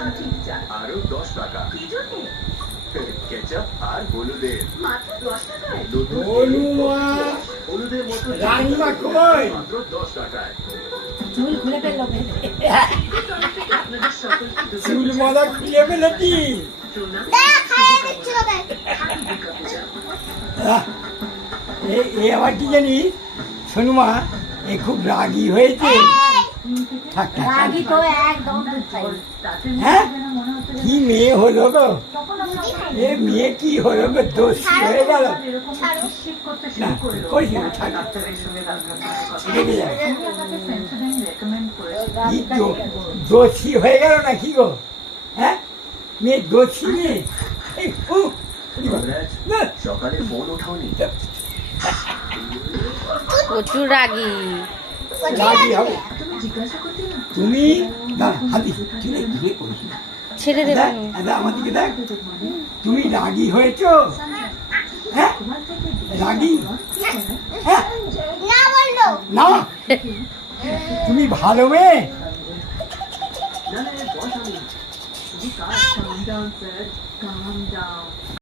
সঠিক চাল আরো 10 টাকা। কি জন্য? কেচাপ আর হলুদের। মাত্র 10 টাকায় হলুদের মতো রানীমা কই? মাত্র 10 টাকায়। চুল খুলে ফেললো আপনাদের সকলকে চুল মালা খুলে ফেলেছি। প্রণাম। এ আবার কি জানিস সোনুমা, এ খুব রাগী হয়েছে। থাক, থাক, থাক। রাগি তো একদম হ্যাঁ কি মেয়ে হলো গো, এ মেয়ে কি হলো গো, দোষ হয়ে গেল। না করিস না, থাক। রেগে যাবে। কি দোষী হয়ে গেল না কি গো, হ্যাঁ মেয়ে দোষী মেয়ে। এই, উ, যুবরাজ, না। সকালে ফোন ওঠাওনি? প্রচুর রাগী। রাগী হবে তুমি জিজ্ঞাসা করতে না তুমি, না হাতি চলে ঘুরে করিস না। ছেড়ে দেবেন। আমার দিকে দেখ, তুমি রাগী হয়েছ, হ্যাঁ রাগী, হ্যাঁ না তুমি ভালো মেয়ে। না না বস আমি calm down sir calm down